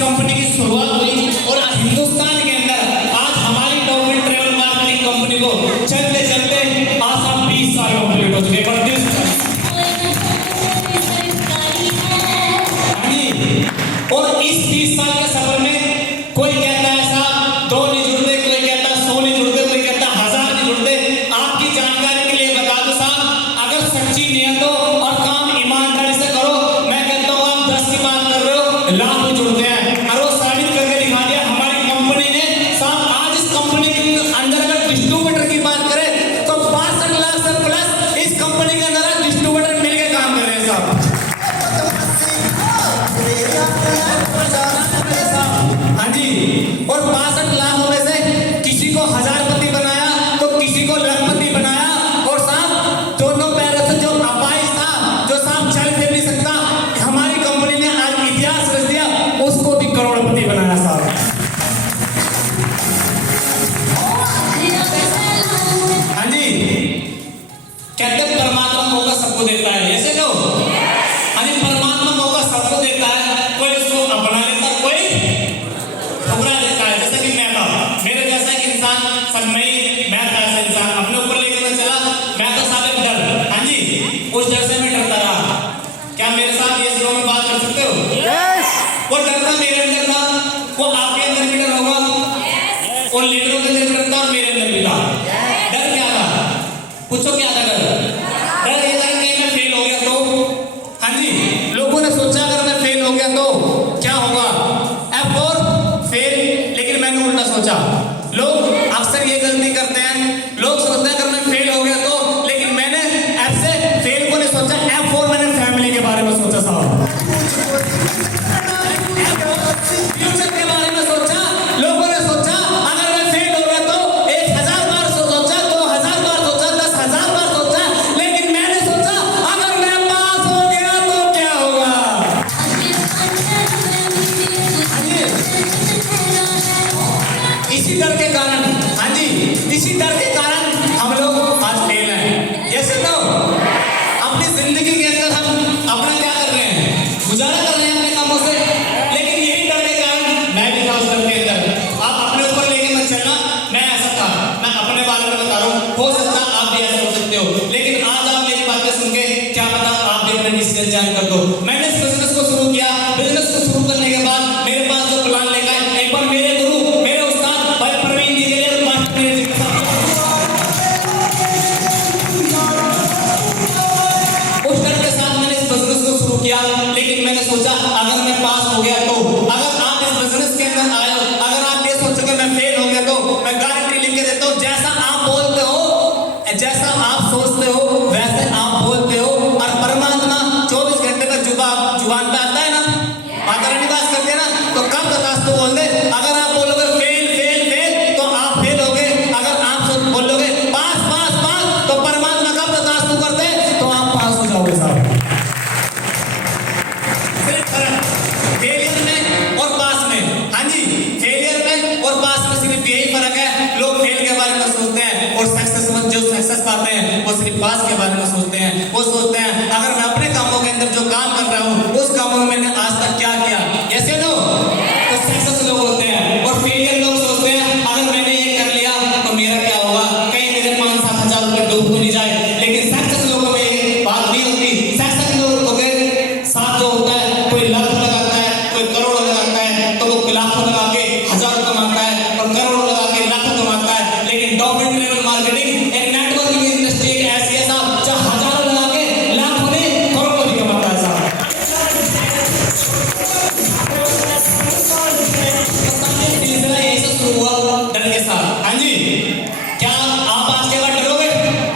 Company की शुरुआत हुई और हिंदुस्तान के अंदर आज हमारी डॉक्टर ट्रेवल मार्केटिंग कंपनी को चलते चलते आसान 20 साल कंप्लीट हो चुके हैं। और इस 20 साल के सफर में कोई कहता है साहब 2 नहीं जुड़ते, कोई कहता 100 नहीं जुड़ते, कोई कहता 1000 नहीं जुड़ते। आपकी जानकारी के लिए बता दो साहब, अगर सच्ची नियत हो और काम ईमानदारी से करो, मैं कहता हूँ आप 10 की बात कर रहे हो, लाख भी जुड़ते हैं। और वो साबित करके दिखा दिया हमारी कंपनी ने साहब। आज इस कंपनी के अंदर अगर डिस्ट्रीब्यूटर की बात करें तो 62 लाख से प्लस इस कंपनी के अंदर डिस्ट्रीब्यूटर मिलकर काम कर रहे हैं साहब। हाँ जी, और 62 लाख में से किसी को 1000पति बनाया तो किसी को लखपति बनाया। और साहब दोनों पैरों से जो अपाहिज था, जो साहब चल फिर नहीं सकता, हमारी कंपनी ने आज इतिहास रच दिया, उसको भी करोड़पति बनाया साहब। हाँ जी, कहते परमात्मा मौका सबको देता है, ऐसे लो। हाँ जी, परमात्मा मौका सबको देता है, कोई उसको अपना लेता, कोई ठुकरा देता है। जैसे कि मैं था, मेरे जैसा एक इंसान सब मैं था ऐसा इंसान, अपने ऊपर लेकर मैं चला, मैं था साहब एक डर। हाँ जी, उस डर से मैं डरता रहा। क्या मेरे साथ ये शो में बात कर सकते हो? यस। वो डर था मेरे अंदर था, वो आपके अंदर भी डर होगा, और लीडरों के अंदर भी डर था, और मेरे अंदर भी था। डर क्या था? पूछो क्या था डर? डर ये था कि मैं फेल हो गया तो। हाँ जी, लोगों ने सोचा अगर मैं फेल हो गया तो क्या होगा, F और फेल। लेकिन मैंने उल्टा सोचा। लोग अक्सर ये गलती करते हैं, लोग सोचते हैं अगर मैं फेल हो गया तो, लेकिन मैंने F से फेल को नहीं सोचा, F और मैंने फैमिली के बारे में सोचा साहब, फ्यूचर के बारे में सोचा। लोगों ने सोचा अगर मैं फेल हो गया तो 1000 बार सोचा, 2000 बार सोचा, 10,000 बार सोचा, लेकिन मैंने सोचा अगर मैं पास हो गया तो क्या होगा। इसी डर के कारण, हाँ जी, इसी डर के कारण हम लोग आज फेल हैं। यस नो, अपनी जिंदगी के अंदर हम अपना क्या कर रहे हैं, गुजारा कर रहे हैं अपने कामों से, लेकिन यही डर के कारण मैं भी था उस डर के अंदर। आप अपने ऊपर लेके मत चलना, मैं ऐसा था, मैं अपने बारे में बता रहा हूँ, हो सकता आप भी ऐसे हो सकते हो। लेकिन आज आप मेरी बातें सुन के क्या पता आप भी अपने डिसीजन चेंज कर दो। मैंने इस बिजनेस को शुरू किया, बिजनेस को शुरू करने के बाद मेरे पास जो प्लान लेकर आए, एक बार मेरे गुरु, मेरे उस्ताद भाई प्रवीण जी के लिए मास्टर जी के साथ उस डर के साथ मैंने इस बिजनेस को शुरू किया। लेकिन मैंने सोचा अगर मैं पास हो गया तो, अगर आप इस बिजनेस के अंदर आए हो, अगर आप ये सोचोगे मैं फेल हो गया तो, मैं गारंटी लिख के देता हूँ, जैसा आप बोलते हो, जैसा आप सोचते हो, वैसे आप बोलते हो। और परमात्मा 24 घंटे का जुबान पे आता है ना, माता रानी बात करते हैं ना, तो कब तक तो बोल दे। अगर आप बोलोगे फेल फेल फेल तो आप फेल होगे, अगर आप बोलोगे पास पास पास तो परमात्मा कब तक तो करते तो आप पास हो जाओगे साहब। सिर्फ फर्क फेलियर में और पास में। हाँ जी, फेलियर में और पास में सिर्फ यही फर्क है। लोग फेल के बारे में सोचते हैं और जो सक्सेस पाते हैं वो सिर्फ पास के बारे में सोचते हैं। वो सोचते हैं अगर मैं अपने कामों के अंदर जो काम कर रहा हूँ उस कामों में मैंने आज तक क्या किया, ऐसे नो तो सक्सेस लोग होते हैं। और फेलियर लोग सोचते हैं अगर मैंने ये कर लिया तो मेरा क्या होगा, कहीं मेरे 5-7 हजार रुपये डूब तो नहीं जाए। लेकिन सक्सेस लोगों में ये बात नहीं होती। सक्सेस लोगों के साथ जो होता है, कोई लाख लगाता है, कोई करोड़ लगाता है, तो वो लाखों लगा के हजार कमाता है और करोड़ों लगा के लाखों कमाता है। लेकिन डॉक्टर ट्रेवल मार्केटिंग एक नेटवर्किंग इंडस्ट्री ऐसी है साहब, जहाँ हजारों लगा के लाखों में करोड़ों भी कमाता है साहब। शुरू हुआ डर के साथ। हाँ जी, क्या आप आज के बाद डरोगे?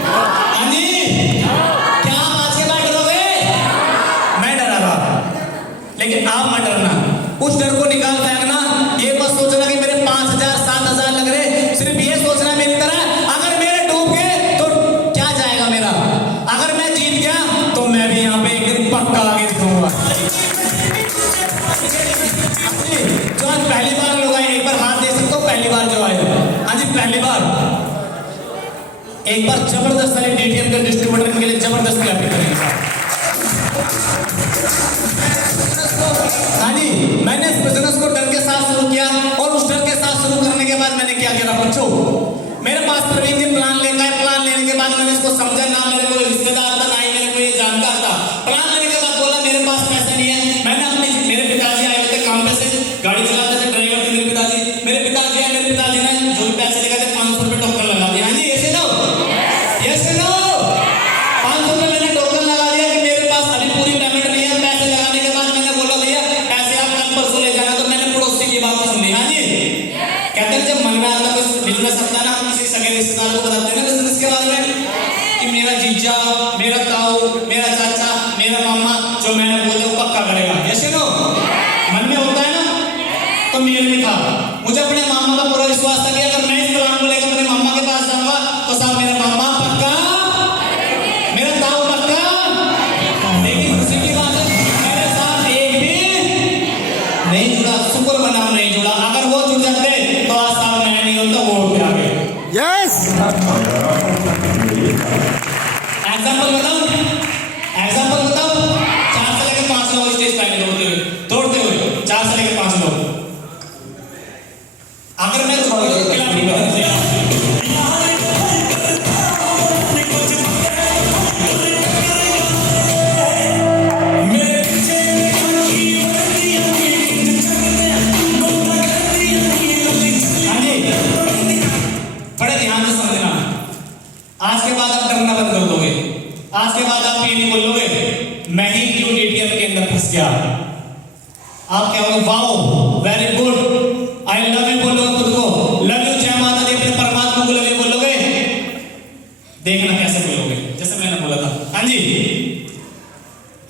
हाँ जी, क्या आप आज के बाद डरोगे? मैं डरा था, लेकिन आप मत डरना। उस डर को निकाल फेंकना। ये मत सोचना कि मेरे 5,000 7,000 लग रहे, सिर्फ ये सोचना मेरी तरह अगर मेरे डूब गए तो क्या जाएगा मेरा, अगर मैं जीत गया तो मैं भी यहाँ पे एक दिन पक्का आगे दिखूंगा। जो आज पहली बार लोग आए, एक बार हाथ दे सकते हो, पहली बार जो आए। हाँ जी, पहली बार एक बार जबरदस्त वाले डीटीएम के डिस्ट्रीब्यूटर के लिए जबरदस्त क्लैपिंग करेंगे। हाँ जी, मैंने इस बिजनेस को किया और उस डर के साथ शुरू करने के बाद मैंने क्या किया बच्चों, मेरे पास प्रवीण जी प्लान लेकर आए। प्लान लेने के बाद मैंने इसको समझा, ना मेरे कोई रिश्तेदार था ना ही मेरे कोई जानकार था। प्लान लेने के बाद बोला मेरे पास पैसे नहीं है। मैंने अपने मेरे पिताजी आए थे काम पे से, गाड़ी चलाते थे, ड्राइवर थे मेरे पिताजी। मेरे पिताजी आए, मेरे पिताजी ने जो भी पैसे लेकर थे 500 रुपये टोकन लगा दिया। हाँ जी ऐसे नो, यस नो, 500 रुपये मैंने टोकन लगा दिया कि मेरे पास अभी पूरी पेमेंट नहीं है। पैसे लगाने के बाद मैंने बोला भैया पैसे आप कल परसों ले जाना। तो मैंने पड़ोसी की बात सुन ली। हाँ जी कहते हैं जब मन में आता है कुछ बिजनेस आता है ना, हम किसी सगे रिश्तेदार को बताते हैं ना बिजनेस के बारे में कि मेरा जीजा, मेरा ताऊ, मेरा चाचा, मेरा मामा जो मैंने बोले वो पक्का करेगा। ऐसे नो मन में होता है ना। तो मेरे भी था, मुझे अपने मामा का पूरा विश्वास था कि अगर मैं इस प्लान को लेकर अपने मामा के पास जाऊंगा तो साहब मेरा मामा पक्का, मेरा ताऊ पक्का। लेकिन खुशी की बात है मेरे साथ एक भी नहीं जुड़ा। शुक्र बनाओ नहीं जुड़ा, अगर वो जुड़ जाते तो आज साहब मैं नहीं होता, वो उठ आ गए। यस एग्जाम्पल बताओ, एग्जाम्पल बताओ। 4 से लेकर 5 लोग स्टेज पे दौड़ते हुए 4 से लेकर 5 लोग। अगर मैं बड़े ध्यान से समझना, आज के बाद आप डरना बंद कर दोगे। आज के बाद आप ये नहीं बोलोगे मैं ही क्यों एटीएम के अंदर फंस गया। आप क्या बोलोगे wow very good I love you बोलोगे खुद को, लव यू जय माता दी, अपने परमात्मा को लव यू बोलोगे। देखना कैसे बोलोगे, जैसे मैंने बोला था। हाँ जी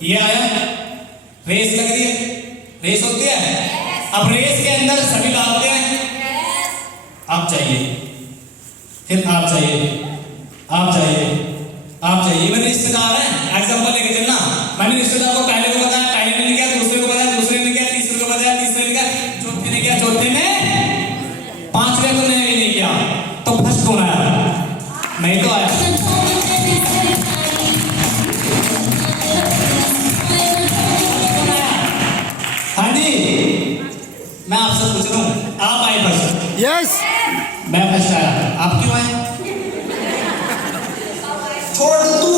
ये आया, रेस लग रही है, रेस होती है। अब रेस के अंदर सभी भागते हैं, आप चाहिए, फिर आप चाहिए, आप चाहिए, आप चाहिए। मेरे रिश्तेदार हैं, एग्जाम्पल लेके चलना। मैंने रिश्तेदार को पहले को बताया, पहले ने किया, दूसरे को बताया, दूसरे ने किया, तीसरे को बताया, तीसरे ने किया, चौथे ने किया, चौथे ने, पांचवे को ने भी नहीं किया। तो फर्स्ट कौन आया? नहीं तो आया। हाँ जी मैं आपसे पूछ रहा हूँ, आप आए फर्स्ट? यस मैं फर्स्ट आया, आप क्यों आए? छोड़ तू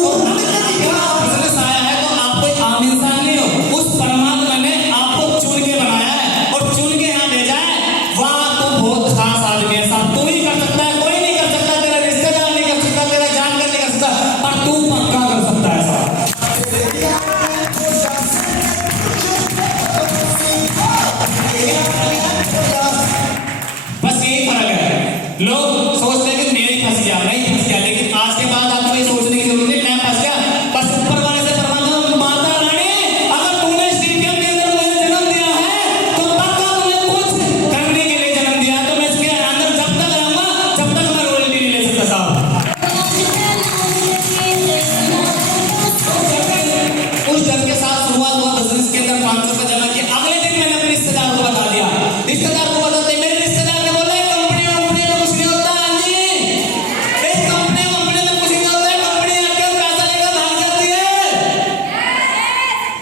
बिजनेस आया है तो आप कोई आम इंसान नहीं हो। उस परमात्मा ने आपको चुन के बनाया है और चुन के यहाँ भेजा है। वाह तू बहुत खास आदमी है साहब, तू ही कर सकता है, कोई नहीं कर सकता। तेरा रिश्तेदार नहीं कर सकता, तेरा जानकार नहीं कर सकता, पर तू पक्का कर सकता है साहब। बस यही फर्क है। लोग सोचते हैं कि मैं ही फंस गया, नहीं फंस गया। लेकिन आज के बाद आपको ये सोचने की जरूरत नहीं मैं फंस गया। बस ऊपर वाले से परमात्मा माता रानी अगर तूने स्टेडियम के अंदर मुझे जन्म दिया है तो पक्का मुझे कुछ करने के लिए जन्म दिया है। तो मैं इसके अंदर जब तक रहूंगा जब तक मैं रॉयल्टी नहीं ले सकता साहब। उस डर के साथ शुरुआत हुआ बिजनेस के अंदर 500 रुपये जमा किया। अगले दिन मैंने अपने रिश्तेदार को बता दिया, रिश्तेदार को बताते मेरे रिश्तेदार ने बोला कंपनी में कुछ नहीं होता। हाँ जी इस कंपनी में कुछ नहीं होता है, कंपनी आके पैसा लेकर भाग जाती है।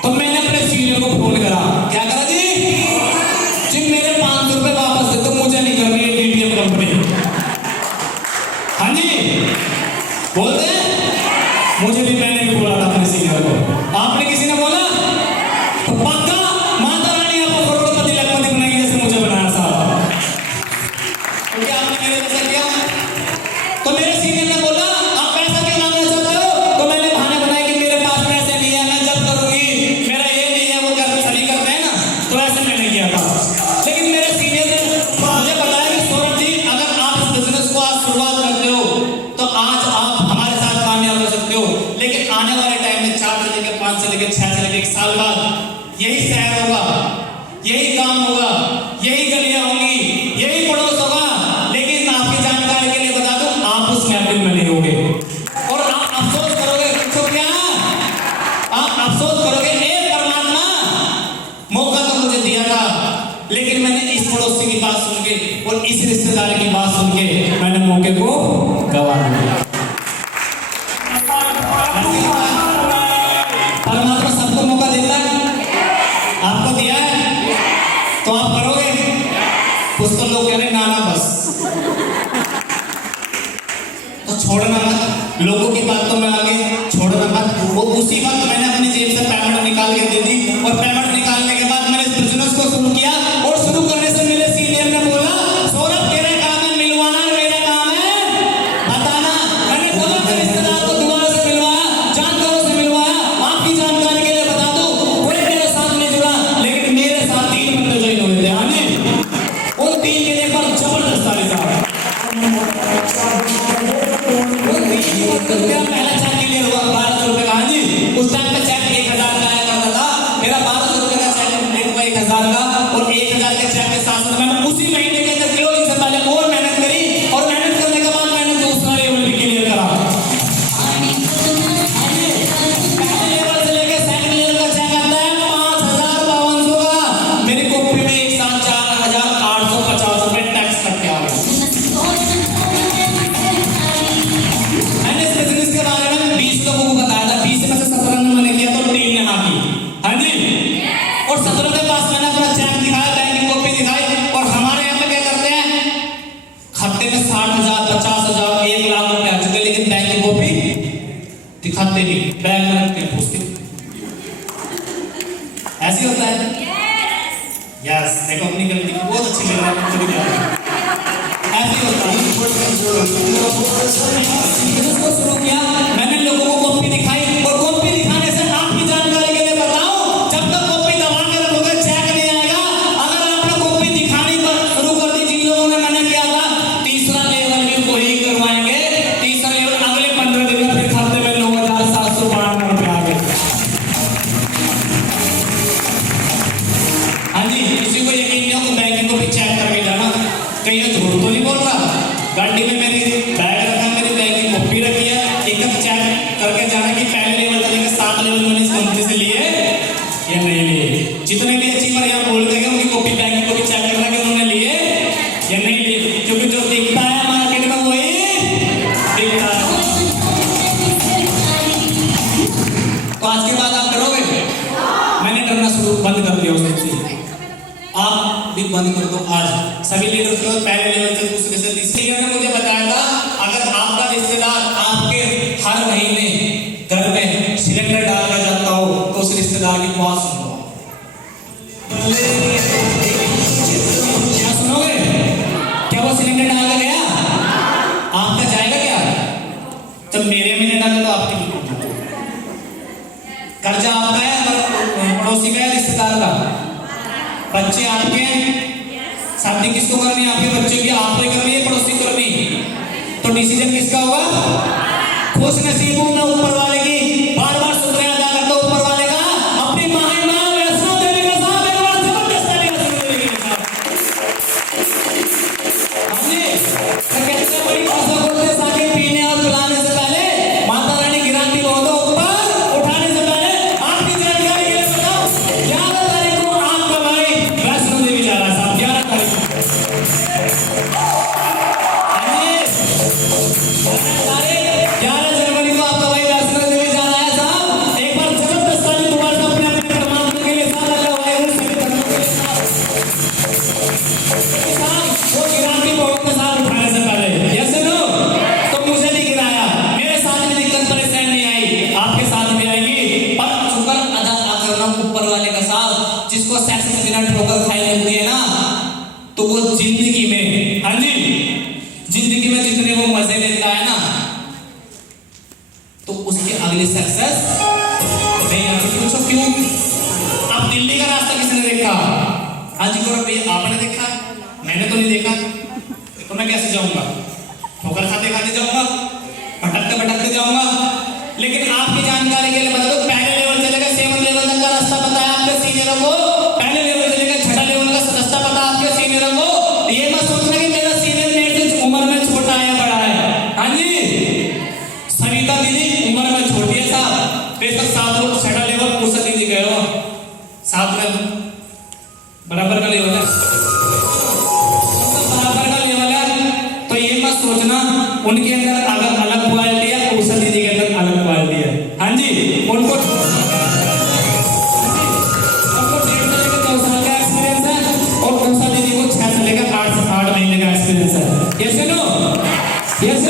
तो मैंने अपने सीनियर को फोन करा, क्या करा जी मेरे 500 रुपये वापस दे दो, मुझे नहीं करनी है डीटीएम कंपनी। हाँ जी बोलते हैं, मुझे भी मैंने भी बोला था अपने सीनियर को, आपने किसी ने बोला तो पक्का माता रानी आपको करोड़पति लखपति बनाएगी जैसे मुझे बनाया साहब। क्योंकि आपने मेरे जैसा किया। तो मेरे सीनियर ने बोला आप पैसा क्यों मांगना चाहते हो? तो मैंने बहाने बनाए कि मेरे पास पैसे नहीं है, मैं जब करूंगी, मेरा ये नहीं है, वो कर सभी करते हैं ना, तो ऐसे मैंने किया था। लेकिन मेरे सीनियर ने मुझे बताया कि सौरभ जी अगर आप इस बिजनेस को आज शुरुआत करते हो तो आज आप हमारे साथ कामयाब हो सकते हो। लेकिन आने वाले टाइम में 4 से लेकर 5 से लेकर 6 से लेकर 1 साल बाद यही शहर होगा, यही काम होगा, यही गलियां होंगी, यही पड़ोस होगा। लेकिन आपकी जानकारी के लिए बता दूं आप उस कैबिन में नहीं होगे और आप अफसोस करोगे। तो क्या आप अफसोस करोगे, ए परमात्मा मौका तो मुझे दिया था लेकिन मैंने इस पड़ोसी की बात सुन के और इस रिश्तेदार की बात सुन के मैंने मौके को गवा दिया। परमात्मा सबको मौका देता है, आपको दिया है तो आप करोगे। छोड़ना मत, लोगों की बातों में आगे छोड़ना मत। वो उसी वक्त मैंने अपनी जेब से पेमेंट निकाल के दे दी और पेमेंट निकालने के बाद मैंने इस बिजनेस को शुरू किया और शुरू करने से मेरे सीनियर ने बोला सौरभ तेरा काम है मिलवाना, मेरा काम है बताना। मैंने खबर के रिश्तेदार को दोबारा से मिलवाया, जानकारों से मिलवाया। आपकी जानकारी के लिए बता दूं कोई मेरे साथ नहीं जुड़ा, लेकिन मेरे साथ 3 बंदे ज्वाइन हुए थे। हाँ जी, उन 3 के पर जबरदस्त ताली साहब। पहला चेक क्लियर हुआ 1200 रुपए का। हाँ जी, उस टाइम पे चेक 1000 का आया करता था, मेरा 1200 रुपए का चेक कंप्लीट हुआ 1000 का, और 1000 के चेक के साथ मैंने उसी महीने के अंदर क्लोजिंग से पहले और मेहनत करी, और मेहनत करने के बाद मैंने दूसरा लेवल भी क्लियर करा। पहले लेवल से लेकर सेकंड लेवल का चेक आता है 5500 का। मेरी कॉपी में एक साथ 4850 रुपए टैक्स कट के आ गए। के बारे में 20 लोगों को बताया था, 20 में से 17 ने मैंने किया तो 3 ने हाँ की। हाँ जी, और 17 के पास मैंने अपना चेक दिखाया, बैंक की कॉपी दिखाई। और हमारे यहाँ पे क्या करते हैं, खाते में 60,000 50,000 1 लाख रुपए आ चुके, लेकिन बैंक की कॉपी दिखाते नहीं, बैंक में रखते पूछते। ऐसे होता है। यस, देखो अपनी गलती बहुत अच्छी लग रहा है। ऐसे होता है। इसको शुरू किया, मैंने लोगों को कॉपी दिखाई, और कॉपी दिखाने से आपकी जानकारी के लिए बताऊं, जब तक कॉपी दबा के रखोगे चेक नहीं आएगा। अगर आपने कॉपी दिखानी पर शुरू कर दी, जिन लोगों ने मैंने किया था, तीसरा लेवल भी वही करवाएंगे। तीसरा लेवल अगले 15 दिन में फिर खाते में 9792 रुपए आ गए। हाँ जी, किसी को यकीन नहीं हो बैंकिंग को भी चेक करके जाना, कहीं झूठ तो नहीं बोल रहा। गाड़ी में मेरी बैग रखा, मेरी बैंक की कॉपी रखी है, एक चेक करके जाना कि पहले लेवल से लेकर 7 लेवल मैंने इस कंपनी से लिए या नहीं लिए। जितने भी अचीवर यहाँ बोल देंगे उनकी कॉपी, बैंक की कॉपी चेक करना कि उन्होंने लिए या नहीं लिए, क्योंकि जो दिखता है मार्केट में वही दिखता है। तो आज के बाद आप करोगे? मैंने डरना शुरू बंद कर दिया उस दिन से। आप भी बंद कर दो आज। सभी लीडर्स को पहले लेवल से दूसरे से तीसरे ने मुझे बताया था, अगर आपका रिश्तेदार आपके हर महीने घर में सिलेंडर डालकर जाता हो तो उस रिश्तेदार की बात सुनो। क्या सुनोगे? क्या वो सिलेंडर डाल कर गया? आपका जाएगा क्या? जब मेरे महीने डाले तो आपकी कर्जा आपका है, पड़ोसी का है, रिश्तेदार का। बच्चे आपके हैं, शादी किसको करनी है? आपके बच्चे की आपको ही करनी है, पड़ोसी करनी। तो डिसीजन किसका होगा? खुश नसीब हूं मैं ऊपर वाले की, बार बार शुक्रिया अदा करता हूं ऊपर वाले का। अपनी मां वैष्णो देवी का साहब एक बार जबरदस्त ताली वैष्णो देवी के साहब। हमने कहते बड़ी भाषा बोलते साके पीने और पिलाने से पहले माता रानी गिराती बहुत ऊपर, उठाने से पहले आपकी जानकारी के लिए बताओ 11 तारीख को आपका भाई वैष्णो देवी जा रहा है साहब। 11 तारीख को 11 जनवरी को आपका भाई वैष्णो देवी जा रहा है साहब। एक बार जबरदस्त ताली दोबारा से अपने अपने परमात्मा के लिए साहब, अल्लाह भाई उन सभी धर्मों के लिए साहब। वो गिराती बहुत के साथ उठाने से पहले यस नो, तो मुझे भी गिराया, मेरे साथ भी दिक्कत परेशानी नहीं आई, आपके साथ भी आएगी। पर शुक्र अदा करना ऊपर वाले का साहब। जिसको सेक्स से बिना ठोकर खाई मिलती है ना, तो वो जिंदगी में, हाँ जी, जिंदगी में जितने वो मजे लेता है ना, तो उसकी अगली सक्सेस नहीं आती। पूछो क्यों? अब दिल्ली का रास्ता किसने देखा? आज गौरव भैया आपने देखा, मैंने तो नहीं देखा, तो मैं कैसे जाऊंगा? ठोकर खाते खाते जाऊंगा, भटकते भटकते जाऊंगा। लेकिन आपकी जानकारी के लिए बता दो, पहले लेवल से लेकर 7 लेवल तक का रास्ता बताया आपके सीनियरों को, पहले लेवल से लेकर 6 लेवल का रास्ता पता आपके सीनियरों को। ये मत सोचना कि मेरा सीनियर मेरे से उम्र में छोटा है या बड़ा है। हाँ जी, सविता दीदी उम्र में छोटी है साहब, बेशक 7 लोग 6 लेवल पूछ दीदी गए हो, 7 में बराबर का लेवल है, बराबर का लेवल है। तो ये मत सोचना उनके अंदर अगर अलग क्वालिटी है, उषा दीदी के अंदर अलग क्वालिटी है। हाँ जी, उनको 1.5 से लेकर 2 साल का एक्सपीरियंस है, और उषा दीदी को 6 से लेकर 8 महीने का एक्सपीरियंस है। Yes no? यस